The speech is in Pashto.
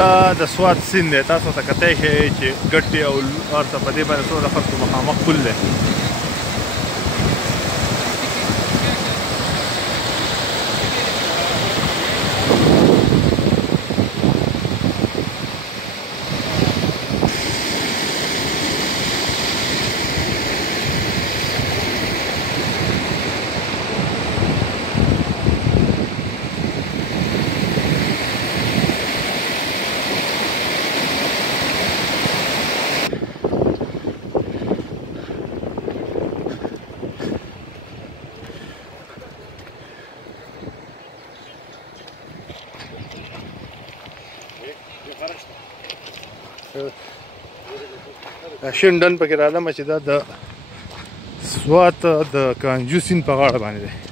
دا د سوات سیند دی تاسو ته کتی شئ چې ګټې او هر څه په دې باندې څومره خلکو مخامخ پل دی شین ډن پکې رالم چې دا د سوات د کانجو سیند په غاړه باندې دی